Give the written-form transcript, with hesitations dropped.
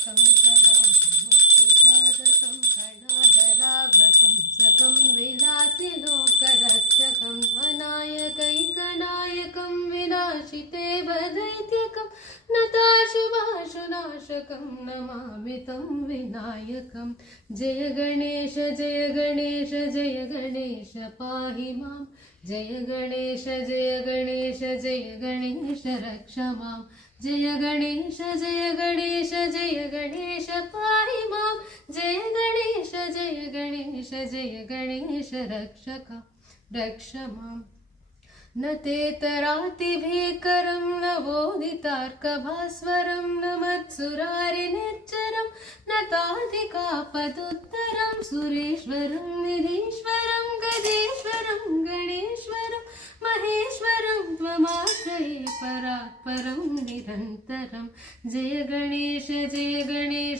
सदा विमुक्तिसाधकं खडाधराव्रतं सकं विलासिलोकरक्षकं अनायकैकनायकं विनाशिते वदैत्यकं नताशुभाशुनाशकं नमामि तं विनायकं। जय गणेश जय गणेश जय गणेश पाहि मां। जय गणेश जय गणेश जय गणेश रक्ष मां। जय गणेश जय गणेश जय गणेश पाहि मां। जय गणेश जय गणेश जय गणेश रक्ष मां। न तेतरातिभीकरं न बोधितार्कभास्वरं न मत्सुरारिनिर्जरं न ताधिकापदुत्तरं सुरेश्वरं निधीश्वरं गदेश्वरं गणेश्वरं महेश्वरं त्वमाश्रये परात्परं निरन्तरं। जय गणेश जय गणेश।